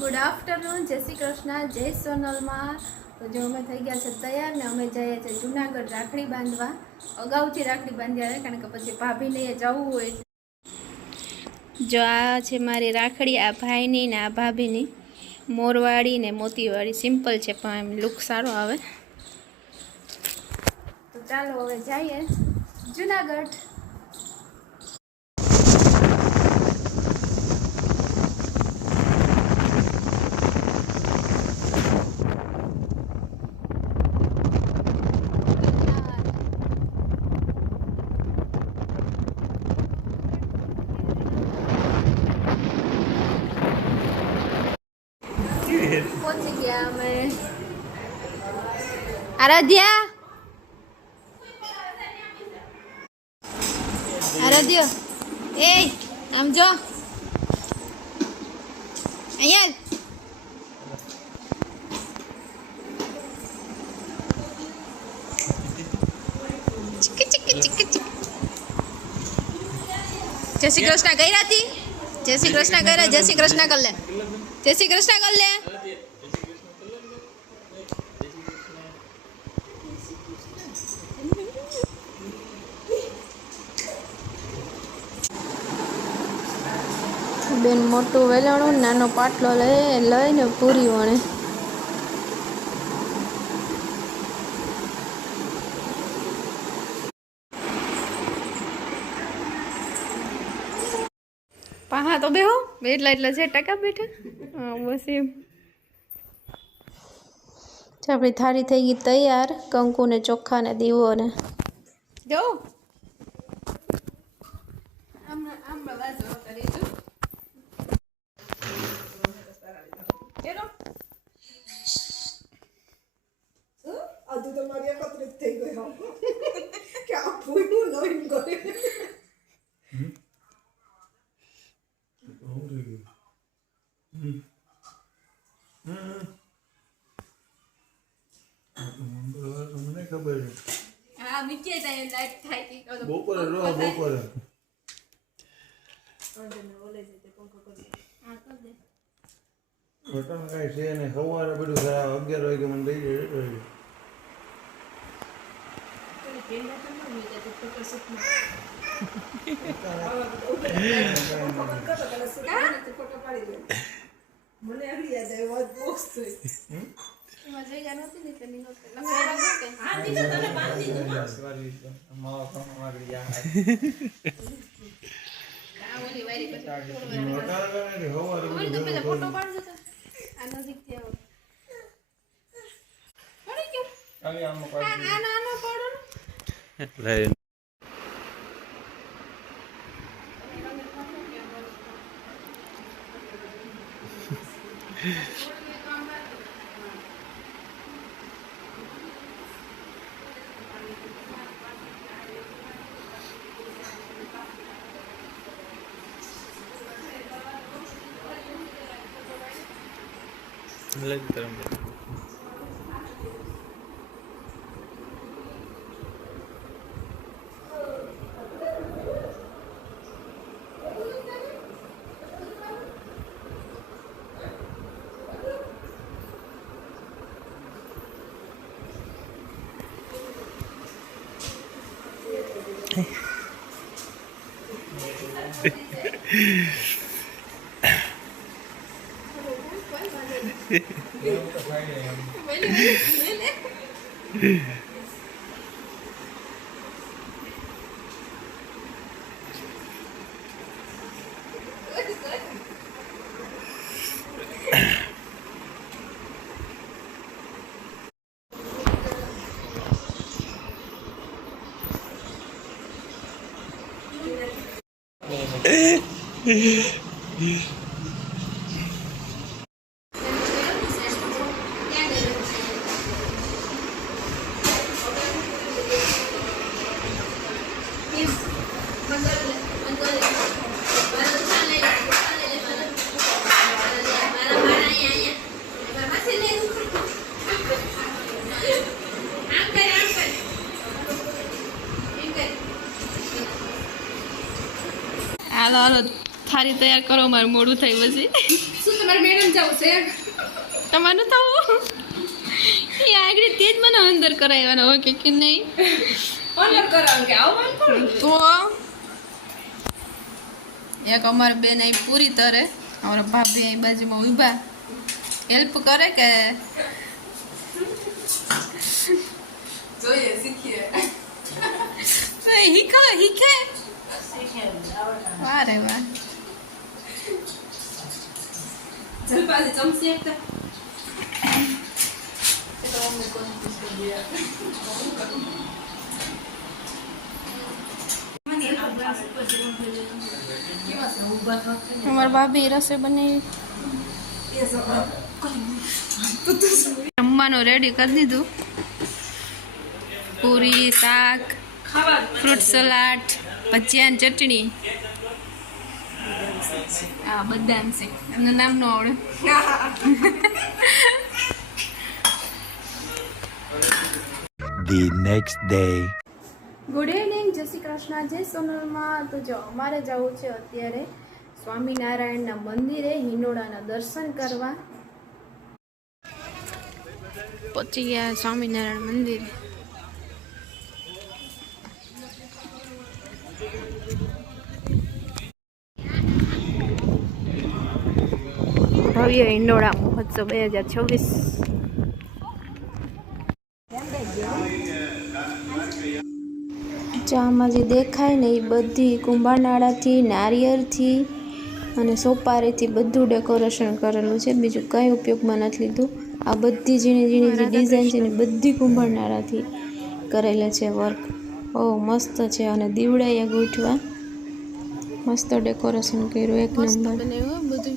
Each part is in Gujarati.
ગુડ આફ્ટરનૂન, જય શ્રી કૃષ્ણ, જય સોનલમાં. તો જો અમે થઈ ગયા છે તૈયાર ને અમે જઈએ છીએ જુનાગઢ રાખડી બાંધવા. અગાઉથી રાખડી બાંધ્યા રહે કારણ કે પછી ભાભીને એ જવું હોય. જો આ છે મારી રાખડી, આ ભાઈની ને આ ભાભીની, મોરવાળી ને મોતીવાળી. સિમ્પલ છે પણ એમ લુક સારો આવે. તો ચાલો હવે જઈએ જુનાગઢ. પહોંચી ગયા અમે. આરાધ્યા, આરાધ્ય, એ આમ જો અહીંયા. ચીકી ચીકી ચીકી ચીકી. જય શ્રી કૃષ્ણ ગઈ રાતી. જય શ્રી કૃષ્ણ કર્યા. જય શ્રી કૃષ્ણ કર લે. જય શ્રી કૃષ્ણ કર લે. બેન મોટું વેલણું, નાનો પાટલો લઈને પૂરી વણે. પાહા તો બેહો એટલા એટલા છે ટકા બેઠા. હા બસ એમ. આપણી થાળી થઈ ગઈ તૈયાર. કંકુ ને ચોખા ને દીવો ને જો ઘટન કાંઈ છે ને સવારે બધું 11 વાગે મને દઈ જાય. હાલો હાલો થાળી તૈયાર કરો, મારું મોડું થઈ પછી. શું તમારે મેડમ જાવ છે તમારે થવું એ આગળ તે જ મને અંદર કરાવવાનો હોય કે નહીં અંદર કરાવ કે આવવાનું તો એક અમારે બેન અહીં પૂરી તરે અમારા ભાભી અહીં બાજુમાં ઊભા હેલ્પ કરે કે જોઈએ શીખીએ હીખે વાહ રે વાહ જલપાલી ચમચી એકતા અમારા ભાભી રસોઈ બનાવી જમવાનું રેડી કરી દીધું પૂરી શાક ફ્રૂટ સલાડ ભજીયા ને ચટણી આ બદામ છે એમનું નામ ન આવડે The next day. Good evening જય શ્રી કૃષ્ણ જય સોનલમાં તો જો અમારે જવું છે અત્યારે સ્વામિનારાયણના મંદિરે હિંડોળાના દર્શન કરવા પહોંચી ગયા સ્વામિનારાયણ મંદિરે ભવ્ય હિંડોળા મહોત્સવ 2026 આમાં જે દેખાય ને એ બધી કુંભારનાળાથી નારિયેળથી અને સોપારીથી બધું ડેકોરેશન કરેલું છે બીજું કંઈ ઉપયોગમાં નથી લીધું આ બધી ઝીણી ઝીણી જે ડિઝાઇન છે ને બધી કુંભારનાળાથી કરેલા છે વર્ક બહુ મસ્ત છે અને દીવડા ગોઠવા મસ્ત ડેકોરેશન કર્યું એક નંબર બધું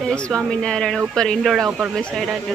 જય સ્વામિનારાયણ ઉપર ઈંડોળા ઉપર બેસાડ્યા છે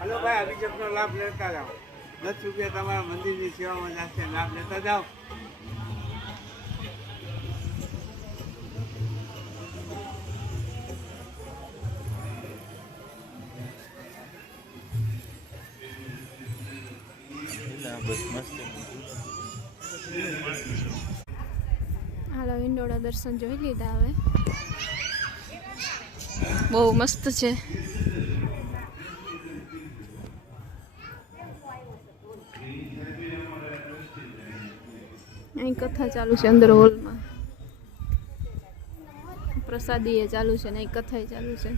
હલો ભાઈ અભિષેકનો લાભ લેતા જાઓ 10 રૂપિયા તમારા મંદિરની સેવામાં જશે લાભ લેતા જાઓ હાલો ઈંડોળા દર્શન જોઈ લીધા હવે બહુ મસ્ત છે અહીં કથા ચાલુ છે અંદર હોલમાં, પ્રસાદી એ ચાલુ છે ને અહીં કથા ચાલુ છે.